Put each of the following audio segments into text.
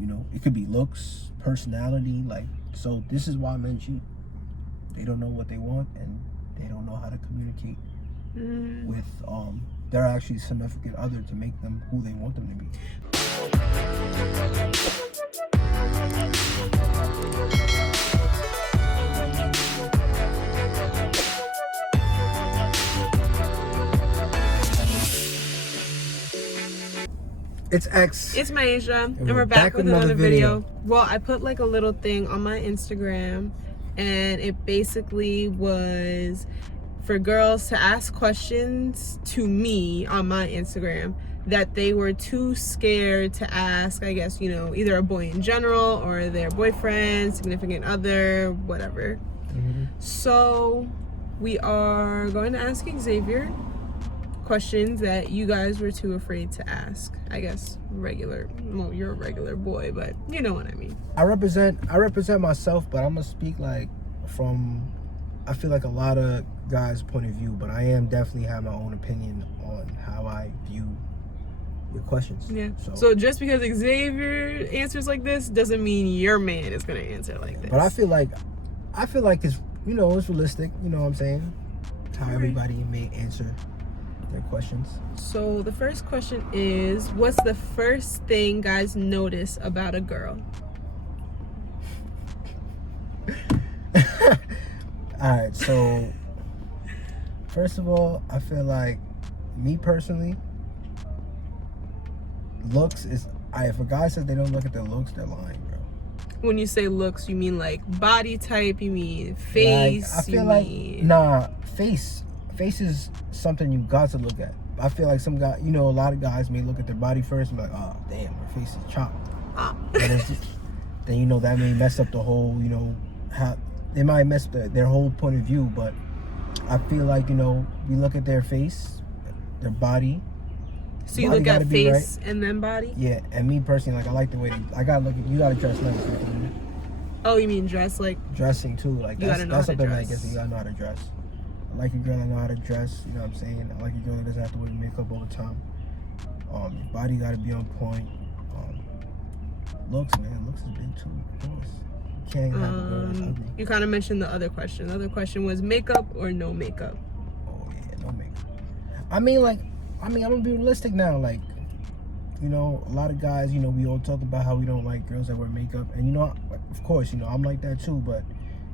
You know, it could be looks, personality. Like, so this is why men cheat. They don't know what they want, and they don't know how to communicate with their actually significant other to make them who they want them to be. It's X. It's Maisha, and we're back with another video. Well, I put like a little thing on my Instagram, and it basically was for girls to ask questions to me on my Instagram that they were too scared to ask, I guess, you know, either a boy in general or their boyfriend, significant other, whatever. So we are going to ask Xavier questions that you guys were too afraid to ask. I guess well, you're a regular boy, but you know what I mean. I represent myself, but I'm gonna speak like from, I feel like a lot of guys' point of view, but I am definitely have my own opinion on how I view your questions. Yeah. So just because Xavier answers like this doesn't mean your man is gonna answer like this. But I feel like it's, you know, it's realistic. You know what I'm saying? How everybody may answer their questions. So the first question is, what's the first thing guys notice about a girl? Alright, so first of all, I feel like, me personally, looks is, if a guy says they don't look at their looks, they're lying, bro. When you say looks, you mean like body type, you mean face, like, I feel like, nah, face is something you got to look at. I feel like some guy, you know, a lot of guys may look at their body first and be like, oh damn, her face is chopped. Then, you know, that may mess up the whole, you know, how they might mess up their whole point of view. But I feel like, you know, we look at their face, their body. So you look at face and then body? Yeah, and me personally, like, I like the way you gotta dress nice. Oh, you mean dress, like dressing too? Like, that's something that I guess you gotta know how to dress. I like a girl that know how to dress, you know what I'm saying? I like a girl that doesn't have to wear makeup all the time. Your body gotta be on point. Looks, man, looks is big too, of course. You can't have a girl that's ugly. You kind of mentioned the other question. The other question was makeup or no makeup? Oh yeah, no makeup. I'm gonna be realistic now. Like, you know, a lot of guys, you know, we all talk about how we don't like girls that wear makeup, and you know, of course, you know, I'm like that too, but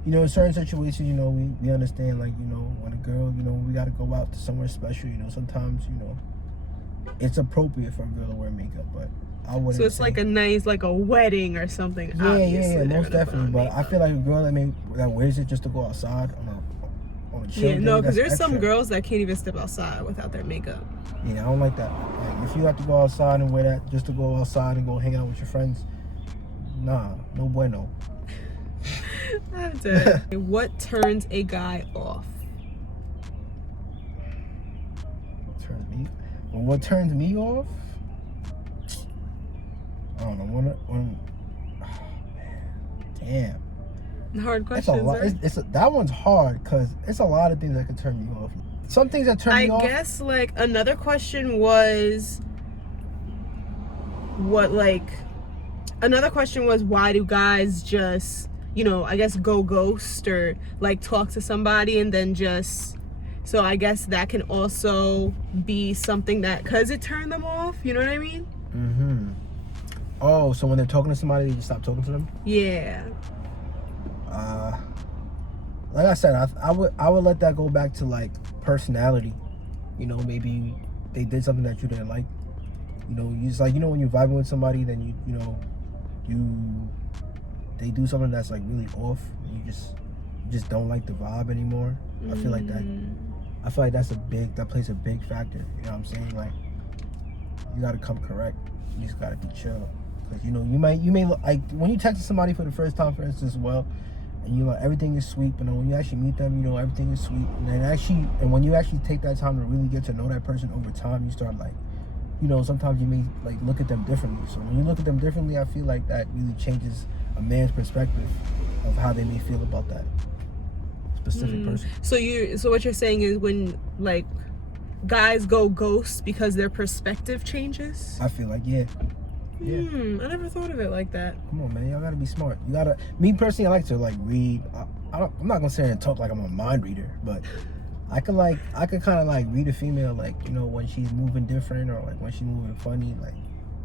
you know, in certain situations, you know, we understand, like, you know, when a girl, you know, we got to go out to somewhere special, you know, sometimes, you know, it's appropriate for a girl to wear makeup, but I wouldn't. So it's like a nice, like a wedding or something. Yeah, most definitely. But I feel like a girl that wears it just to go outside on a chill day, no, because there's extra. Some girls that can't even step outside without their makeup. Yeah, I don't like that. Like, if you have to go outside and wear that just to go outside and go hang out with your friends, nah, no bueno. I'm dead. What turns a guy off? What turns me off? I don't know. When oh, man. Damn. Hard question. That one's hard because it's a lot of things that can turn me off. Some things that turn me off. I guess, like, another question was why do guys just, you know, I guess go ghost or like talk to somebody and then just, so I guess that can also be something that, cause it turned them off, you know what I mean? Oh, so when they're talking to somebody, they just stop talking to them? Yeah. Like I said, I would let that go back to like personality. You know, maybe they did something that you didn't like. You know, you just like, you know, when you're vibing with somebody, then they do something that's like really off, and you just don't like the vibe anymore. I feel like that plays a big factor. You know what I'm saying? Like, you gotta come correct. You just gotta be chill. Cause you know, you may like when you text somebody for the first time, for instance, well, and you know everything is sweet, but when you actually meet them, you know everything is sweet, and when you actually take that time to really get to know that person over time, you start like, you know, sometimes you may like look at them differently. So when you look at them differently, I feel like that really changes a man's perspective of how they may feel about that specific person. So what you're saying is when like guys go ghost because their perspective changes? I feel like, yeah. Yeah. I never thought of it like that. Come on, man. Y'all gotta be smart. You gotta. Me personally, I like to like read. I'm not gonna sit here and talk like I'm a mind reader, but I could kind of like read a female, like, you know, when she's moving different or like when she's moving funny. Like,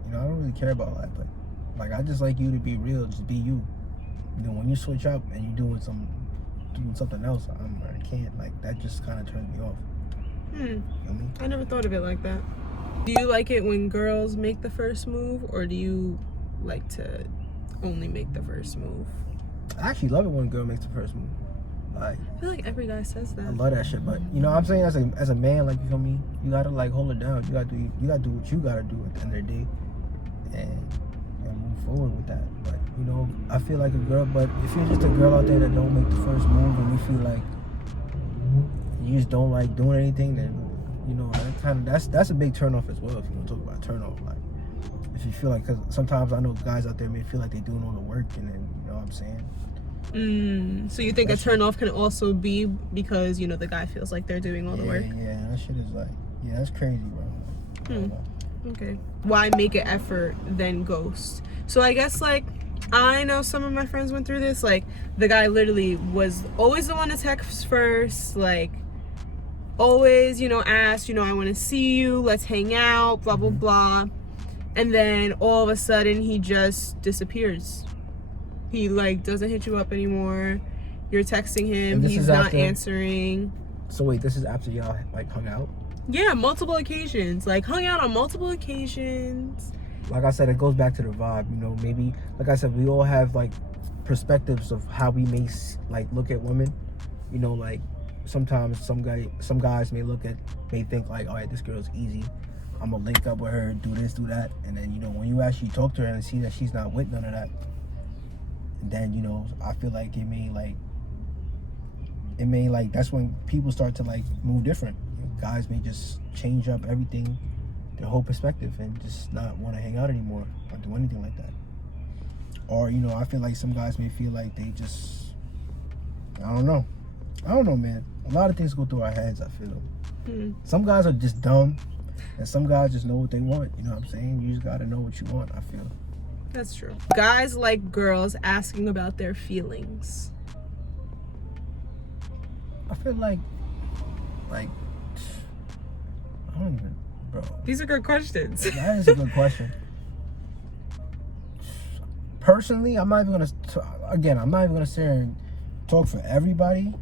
you know, I don't really care about that, but like I just like you to be real, just be you. You know, when you switch up and you're doing something else, I can't, like, that just kind of turns me off. You know what I mean? I never thought of it like that. Do you like it when girls make the first move, or do you like to only make the first move? I actually love it when a girl makes the first move. Like, I feel like every guy says that. I love that shit, but you know what I'm saying, as a man, like, you feel me, you gotta like hold it down. You gotta do what you gotta do at the end of the day, and you gotta move forward with that. But you know, I feel like a girl. But if you're just a girl out there that don't make the first move, and you feel like you just don't like doing anything, then you know that's a big turnoff as well. If you want to talk about turnoff, like if you feel like, because sometimes I know guys out there may feel like they're doing all the work, and then you know what I'm saying. So you think a turnoff can also be because, you know, the guy feels like they're doing all the work? Yeah, that shit is like, yeah, that's crazy, bro. Okay. Why make an effort then ghost? So I guess, like, I know some of my friends went through this. Like, the guy literally was always the one to text first. Like, always, you know, asked, you know, I want to see you. Let's hang out, blah, blah, blah. And then all of a sudden, he just disappears. He, like, doesn't hit you up anymore. You're texting him. He's not answering. So wait, this is after y'all, like, hung out? Yeah, multiple occasions. Like, hung out on multiple occasions. Like I said, it goes back to the vibe. You know, maybe, like I said, we all have, like, perspectives of how we may, like, look at women. You know, like, sometimes some guys may think, like, all right, this girl's easy. I'm gonna link up with her, do this, do that. And then, you know, when you actually talk to her and see that she's not with none of that, then, you know, I feel like it may that's when people start to, like, move different. You know, guys may just change up everything, their whole perspective, and just not want to hang out anymore or do anything like that. Or, you know, I feel like some guys may feel like they just, I don't know, man. A lot of things go through our heads, I feel. Some guys are just dumb, and some guys just know what they want. You know what I'm saying? You just gotta know what you want, I feel. That's true. Guys like girls asking about their feelings. I feel like I don't even, bro. These are good questions. That is a good question. Personally, I'm not even gonna sit here and talk for everybody.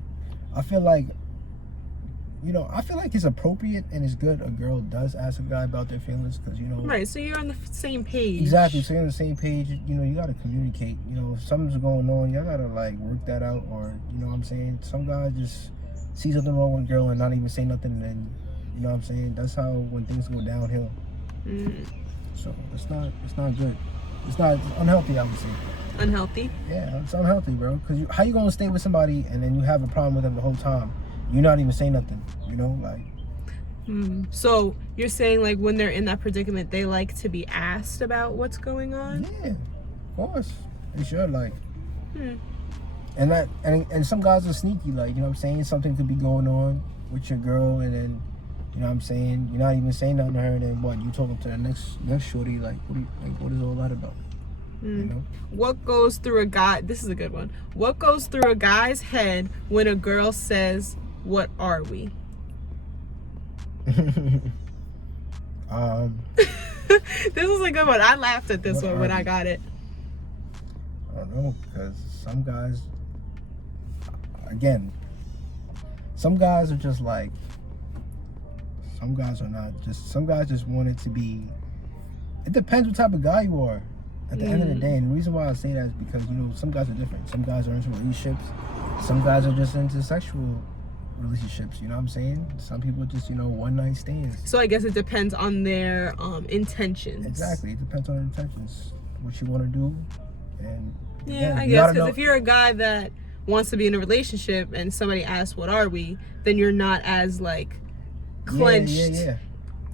I feel like, you know, it's appropriate and it's good a girl does ask a guy about their feelings, because, you know. Right, so you're on the same page. Exactly, so you're on the same page. You know, you gotta communicate. You know, if something's going on, y'all gotta, like, work that out. Or, you know what I'm saying, some guys just see something wrong with a girl and not even say nothing, and then, you know what I'm saying, that's how, when things go downhill. So it's not good. It's unhealthy, I would say. Unhealthy? Yeah, it's unhealthy, bro. Because how you gonna stay with somebody and then you have a problem with them the whole time? You're not even saying nothing, you know, like. So you're saying, like, when they're in that predicament, they like to be asked about what's going on? Yeah, of course. They should, like. And some guys are sneaky, like, you know what I'm saying? Something could be going on with your girl, and then, you know what I'm saying, you're not even saying nothing to her, and then what? You talking to the next shorty, like, what is all that about? You know? What goes through a guy? This is a good one. What goes through a guy's head when a girl says, "What are we?" This is a good one. I laughed at this one when I got it. I don't know, because some guys, again, some guys are just like, some guys are not. Some guys just want it to be. It depends what type of guy you are. At the end of the day, and the reason why I say that is because, you know, some guys are different. Some guys are into relationships. Some guys are just into sexual relationships. You know what I'm saying? Some people just, you know, one night stands. So I guess it depends on their intentions. Exactly. It depends on their intentions, what you want to do, and yeah, I guess, because if you're a guy that wants to be in a relationship and somebody asks, "What are we?" then you're not as, like, clenched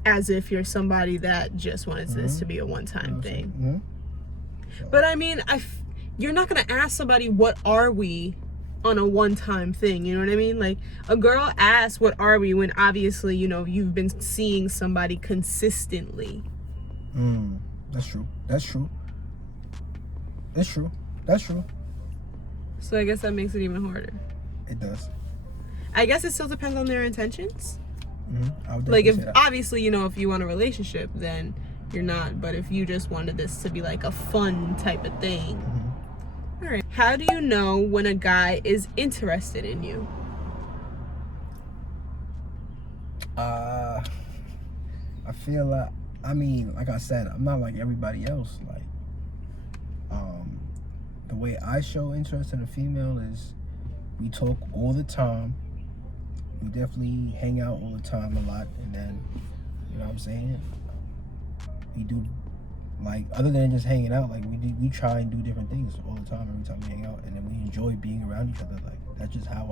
as if you're somebody that just wanted this to be a one-time thing. But I mean, you're not gonna ask somebody, "What are we?" on a one-time thing, you know what I mean? Like, a girl asks, "What are we?" when obviously, you know, you've been seeing somebody consistently. That's true. That's true. It's true. That's true. So I guess that makes it even harder. It does. I guess it still depends on their intentions. I would Like, if say that. obviously, you know, if you want a relationship, then you're not. But if you just wanted this to be like a fun type of thing. All right. How do you know when a guy is interested in you? I feel like, I mean, like I said, I'm not like everybody else. Like, the way I show interest in a female is we talk all the time. We definitely hang out all the time a lot, and then, you know what I'm saying? We do, like, other than just hanging out, like, we try and do different things all the time every time we hang out, and then we enjoy being around each other. Like, that's just how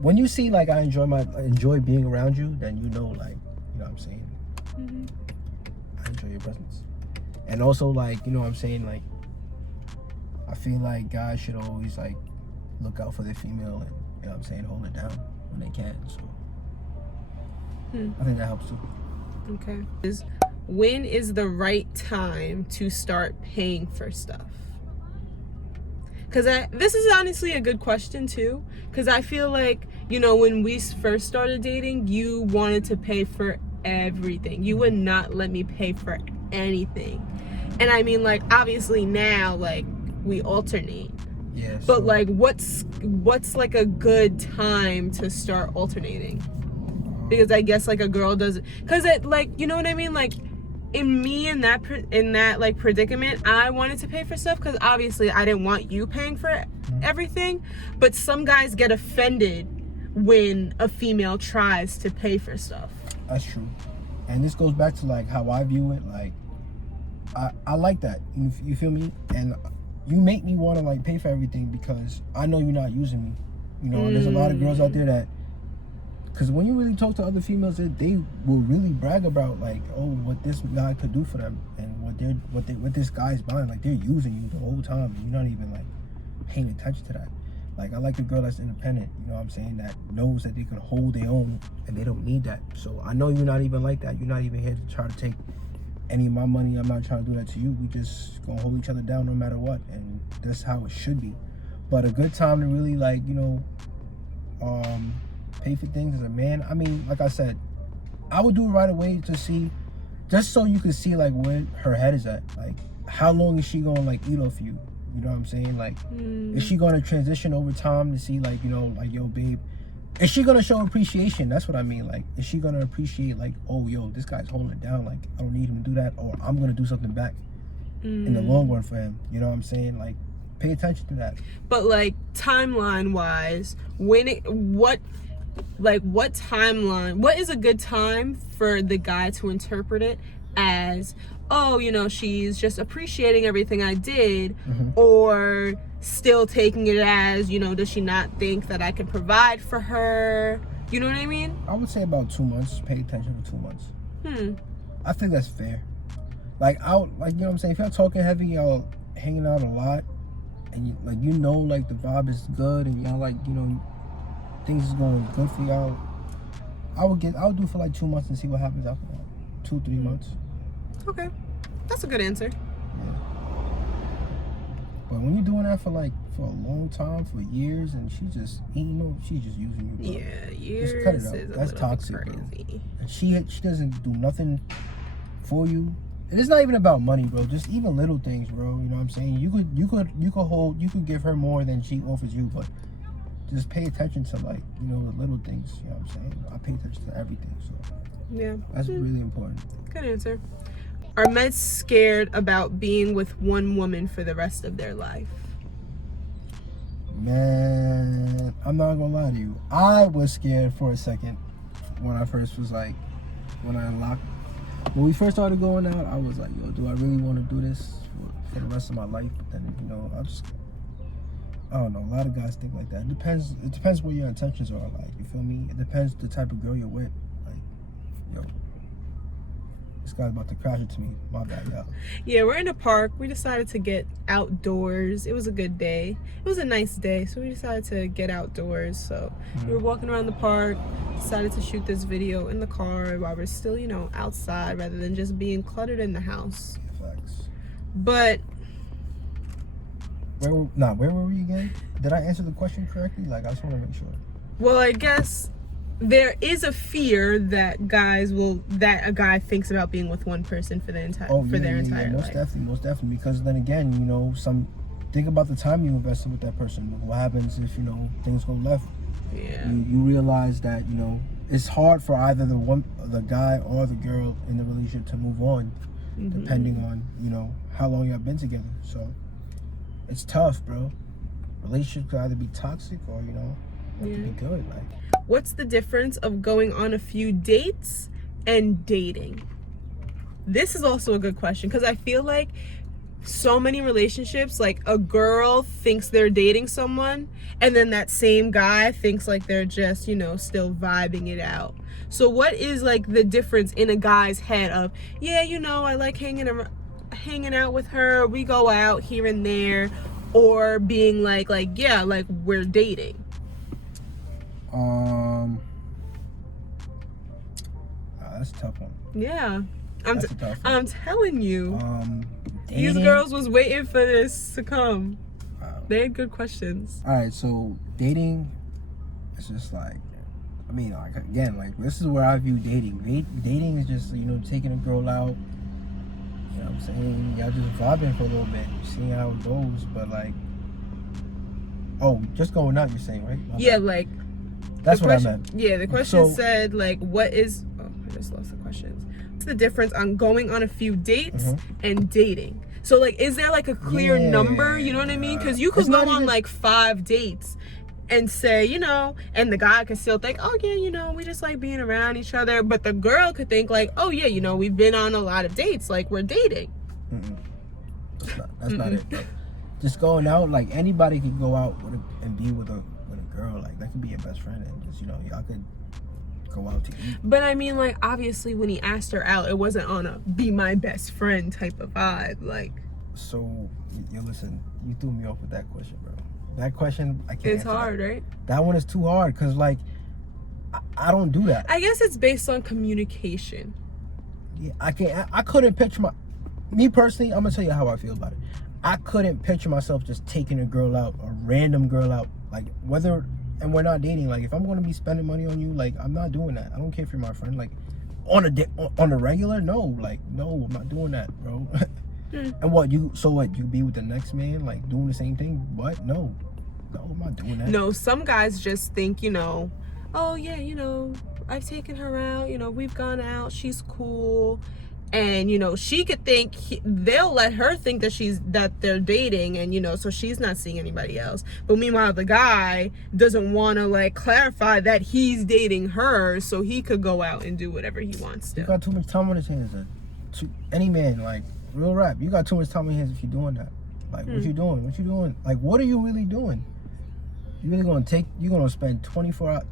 when you see, like, I enjoy being around you, then you know, like, you know what I'm saying? I enjoy your presence. And also, like, you know what I'm saying? Like, I feel like guys should always, like, look out for their female and, you know what I'm saying, hold it down when they can. So I think that helps too. Okay. When is the right time to start paying for stuff? Because this is honestly a good question too. Because I feel like, you know, when we first started dating, you wanted to pay for everything. You would not let me pay for anything. And I mean, like, obviously now, like, we alternate. Yeah. But like, what's like a good time to start alternating? Because I guess like a girl doesn't, because it, like, you know what I mean? Like, in that like predicament, I wanted to pay for stuff because obviously I didn't want you paying for everything. But some guys get offended when a female tries to pay for stuff. That's true. And this goes back to, like, how I view it. Like, I like that. You feel me? And you make me want to, like, pay for everything because I know you're not using me. You know, and there's a lot of girls out there that, because when you really talk to other females, they will really brag about, like, oh, what this guy could do for them and what this guy's buying. Like, they're using you the whole time and you're not even, like, paying attention to that. Like, I like a girl that's independent, you know what I'm saying, that knows that they can hold their own and they don't need that. So I know you're not even like that. You're not even here to try to take any of my money. I'm not trying to do that to you. We just gonna hold each other down no matter what, and that's how it should be. But a good time to really, like, you know, pay for things as a man, I mean, like I said, I would do it right away to see, just so you can see, like, where her head is at. Like, how long is she gonna, like, eat off you? You know what I'm saying? Like, is she gonna transition over time to see, like, you know, like, yo, babe, is she gonna show appreciation? That's what I mean. Like, is she gonna appreciate, like, oh, yo, this guy's holding it down, like, I don't need him to do that, or I'm gonna do something back in the long run for him? You know what I'm saying? Like, pay attention to that. But, like, timeline wise, what timeline, what is a good time for the guy to interpret it as, oh, you know, she's just appreciating everything I did, or still taking it as, you know, does she not think that I can provide for her? You know what I mean? I would say about 2 months. Pay attention for 2 months. I think that's fair. Like, you know what I'm saying? If y'all talking heavy, y'all hanging out a lot, and you know, like, the vibe is good, and y'all, like, you know, things is going good for y'all, I would do it for like 2 months and see what happens after that. 2-3 months. Okay, that's a good answer. Yeah. But when you're doing that for a long time, for years, and she's just using you, bro. Yeah, years just cut it out. is That's toxic, crazy. Bro. And she doesn't do nothing for you. And it's not even about money, bro. Just even little things, bro. You know what I'm saying? You could give her more than she offers you, but just pay attention to, like, you know, the little things. You know what I'm saying? I pay attention to everything, so yeah, that's really important. Good answer. Are men scared about being with one woman for the rest of their life? Man, I'm not gonna lie to you. I was scared for a second when I first was, like, when we first started going out. I was like, yo, do I really want to do this for the rest of my life? But then, you know, I don't know. A lot of guys think like that. It depends what your intentions are. Like, you feel me? It depends the type of girl you're with. Like, yo, this guy's about to crash into me. My bad, y'all. Yeah, we're in a park. We decided to get outdoors. It was a good day. It was a nice day, so we decided to get outdoors. So we were walking around the park, decided to shoot this video in the car while we're still, you know, outside rather than just being cluttered in the house. Facts. But where were we again? Did I answer the question correctly? Like, I just want to make sure. well, I guess there is a fear that a guy thinks about being with one person for their entire life. Most definitely. Because then again, you know, think about the time you invested with that person. What happens if, you know, things go left? Yeah. You realize that, you know, it's hard for either the guy or the girl in the relationship to move on, depending on, you know, how long y'all been together. So it's tough, bro. Relationships could either be toxic or, you know, have to be good. Like, what's the difference of going on a few dates and dating? This is also a good question, because I feel like so many relationships, like a girl thinks they're dating someone, and then that same guy thinks like they're just, you know, still vibing it out. So what is like the difference in a guy's head of, yeah, you know, I like hanging out with her, we go out here and there, or being like yeah, like we're dating? That's a tough one. Yeah. That's a tough one. I'm telling you. These Dating? girls was waiting for this to come. Wow. They had good questions. All right, so dating, it's just like, I mean, like, again, like, this is where I view dating. Dating is just, you know, taking a girl out, you know what I'm saying? Y'all just vibing for a little bit, seeing how it goes, but like, oh, just going out, you're saying, right? Yeah, like, that's what I meant. Yeah, the question said, like, what is, oh, I just lost the questions. What's the difference on going on a few dates and dating? So, like, is there, like, a clear number? You know what I mean? Because you could go on, like, 5 dates and say, you know, and the guy could still think, oh, yeah, you know, we just like being around each other. But the girl could think, like, oh, yeah, you know, we've been on a lot of dates. Like, we're dating. That's not it, bro. Just going out, like, anybody could go out and be with a girl. Like, that could be your best friend, and just, you know, y'all could go out to eat. But I mean, like, obviously when he asked her out, it wasn't on a be my best friend type of vibe. Like, so you listen, you threw me off with that question, bro. That question, I can't. It's hard, right? That one is too hard, because, like, I don't do that. I guess it's based on communication. Yeah, I couldn't picture me personally, I'm gonna tell you how I feel about it. I couldn't picture myself just taking a girl out, a random girl out, like, whether, and we're not dating, like, if I'm gonna be spending money on you, like, I'm not doing that. I don't care if you're my friend, like, on a regular, no, like, no, I'm not doing that, bro. And what, you be with the next man, like, doing the same thing? What? No, I'm not doing that. No, some guys just think, you know, oh yeah, you know, I've taken her out, you know, we've gone out, she's cool. And, you know, she could think, they'll let her think that they're dating, and, you know, so she's not seeing anybody else. But meanwhile, the guy doesn't want to, like, clarify that he's dating her, so he could go out and do whatever he wants to. You got too much time on his hands. Any man, like, real rap, you got too much time on your hands if you're doing that. Like, what you doing? What you doing? Like, what are you really doing? You really you're gonna spend 24 hours,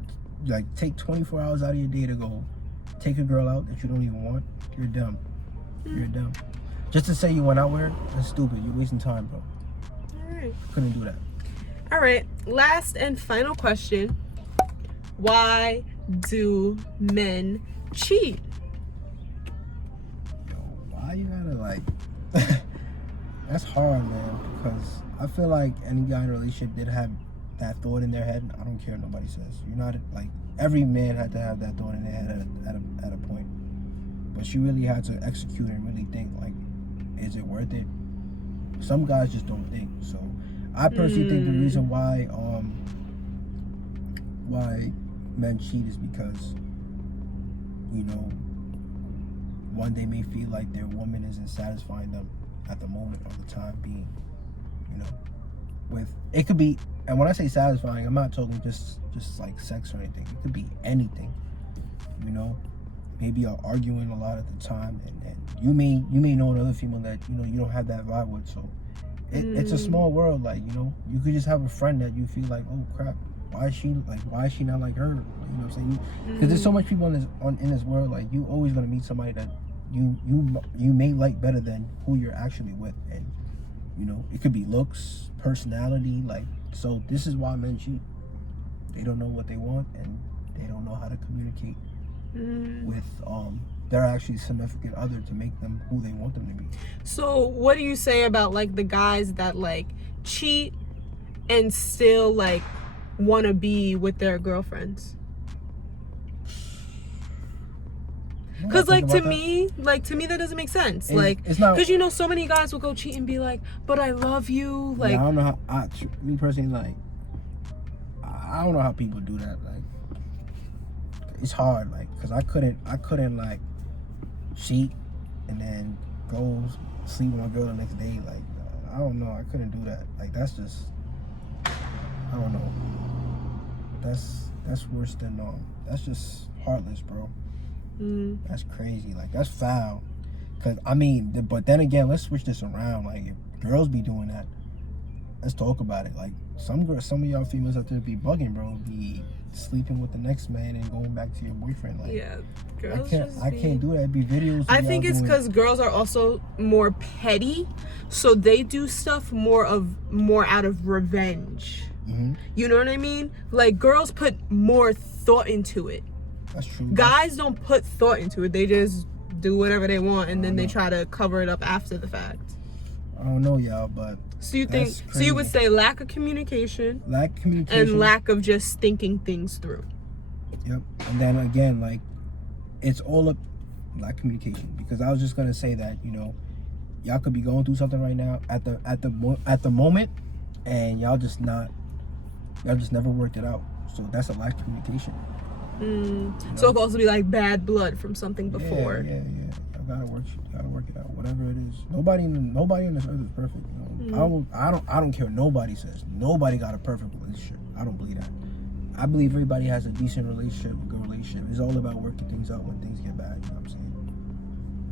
like, take 24 hours out of your day to go take a girl out that you don't even want? You're dumb. You're dumb. Just to say you went out with her, that's stupid. You're wasting time, bro. Alright. Couldn't do that. Alright, last and final question. Why do men cheat? Yo, why you gotta, like... That's hard, man, because I feel like any guy in a relationship did have that thought in their head. I don't care what nobody says. You're not, like, every man had to have that thought in their head at a point. But she really had to execute and really think, like, is it worth it? Some guys just don't think. So I personally think the reason why men cheat is because, you know, one, they may feel like their woman isn't satisfying them at the moment or the time being, you know. It could be, and when I say satisfying, I'm not talking just like sex or anything. It could be anything, you know. Maybe you're arguing a lot at the time, and you may know another female that, you know, you don't have that vibe with. So it's a small world. Like, you know, you could just have a friend that you feel like, oh crap, why is she not like her? You know what I'm saying? Because there's so much people in this world. Like, you always gonna meet somebody that you may like better than who you're actually with, and, you know, it could be looks, personality. Like, so this is why men cheat. They don't know what they want, and they don't know how to communicate with their actually significant other to make them who they want them to be. So what do you say about like the guys that like cheat and still like want to be with their girlfriends? Because like to me that doesn't make sense. It's not, because you know so many guys will go cheat and be like, but I love you. Like, yeah, I don't know how. Me personally, like, I don't know how people do that. Like, it's hard. Like, cause I couldn't like cheat and then go sleep with my girl the next day. Like, I don't know. I couldn't do that. Like, that's just, I don't know. That's worse than that's just heartless, bro. That's crazy. Like, that's foul. Cause I mean, but then again, let's switch this around. Like, if girls be doing that, let's talk about it. Like, some of y'all females out there be bugging, bro. Be sleeping with the next man and going back to your boyfriend. Like, yeah, girls I can't do that. It'd be videos. I think it's because girls are also more petty, so they do stuff more out of revenge. You know what I mean? Like, girls put more thought into it. That's true. Guys don't put thought into it. They just do whatever they want, and then they try to cover it up after the fact. I don't know, y'all, but so you think? So you would say lack of communication, and lack of just thinking things through. Yep. And then again, like, it's all lack of communication. Because I was just gonna say that, you know, y'all could be going through something right now at the moment, and y'all just never worked it out. So that's a lack of communication. So it could also be like bad blood from something before. Yeah. I gotta work it out. Whatever it is. Nobody on this earth is perfect. You know? I don't care what nobody says. Nobody got a perfect relationship. I don't believe that. I believe everybody has a decent relationship, a good relationship. It's all about working things out when things get bad. You know what I'm saying?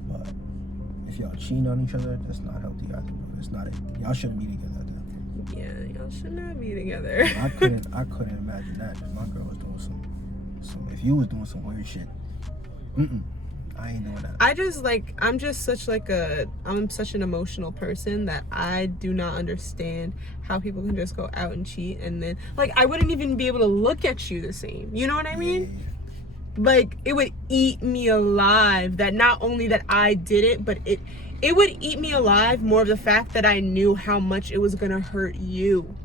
But if y'all cheating on each other, that's not healthy either. Bro. That's not it. Y'all shouldn't be together. Yeah, y'all should not be together. I couldn't imagine that if my girl was doing some. If you was doing some weird shit, I ain't doing that. I'm such an emotional person that I do not understand how people can just go out and cheat, and then like I wouldn't even be able to look at you the same. You know what I mean? Yeah. Like, it would eat me alive that not only that I did it, but it would eat me alive more of the fact that I knew how much it was gonna hurt you.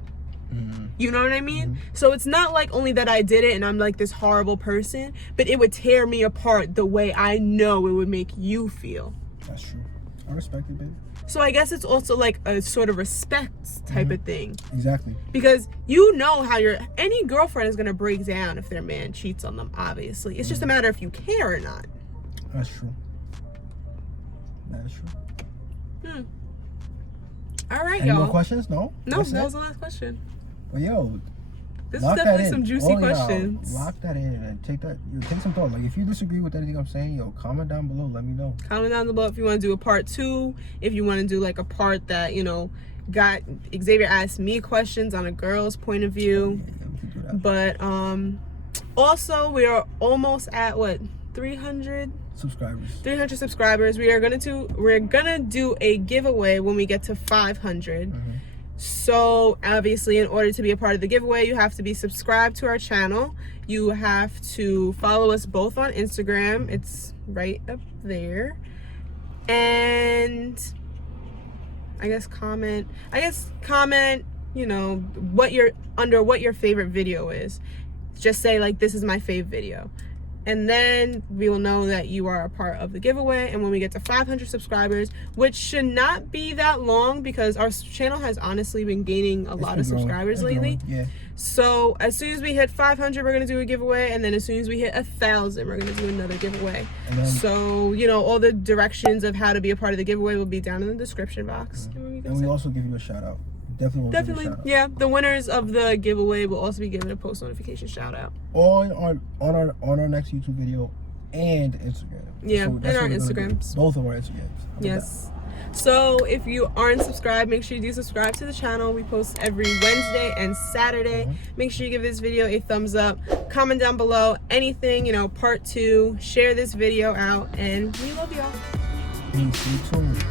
You know what I mean? So it's not like only that I did it and I'm like this horrible person, but it would tear me apart the way I know it would make you feel. That's true. I respect it, baby. So I guess it's also like a sort of respect type of thing. Exactly. Because you know how any girlfriend is gonna break down if their man cheats on them, obviously. It's just a matter if you care or not. That's true. That is true. All right, Any y'all. more questions? No, that was the last question. Well, yo, this is definitely some juicy questions. Lock that in and take some thought. Like, if you disagree with anything I'm saying, yo, comment down below. Let me know. Comment down below if you want to do a part 2. If you want to do like a part that, you know, got Xavier asked me questions on a girl's point of view. Yeah, we can do that. But also we are almost at 300 subscribers. 300 subscribers. We're gonna do a giveaway when we get to 500. So obviously, in order to be a part of the giveaway, you have to be subscribed to our channel. You have to follow us both on Instagram. It's right up there. And I guess comment, you know, what your favorite video is. Just say like, this is my fave video. And then we will know that you are a part of the giveaway. And when we get to 500 subscribers, which should not be that long because our channel has honestly been gaining a lot of subscribers lately. Yeah. So as soon as we hit 500, we're going to do a giveaway. And then as soon as we hit 1,000, we're going to do another giveaway. So, you know, all the directions of how to be a part of the giveaway will be down in the description box. And we also give you a shout out. Definitely, yeah. The winners of the giveaway will also be given a post notification shout out on our next YouTube video and Instagram. Yeah, so and our Instagrams. Both of our Instagrams. Yes. So if you aren't subscribed, make sure you do subscribe to the channel. We post every Wednesday and Saturday. Make sure you give this video a thumbs up. Comment down below anything, you know, part 2. Share this video out, and we love y'all. Stay tuned.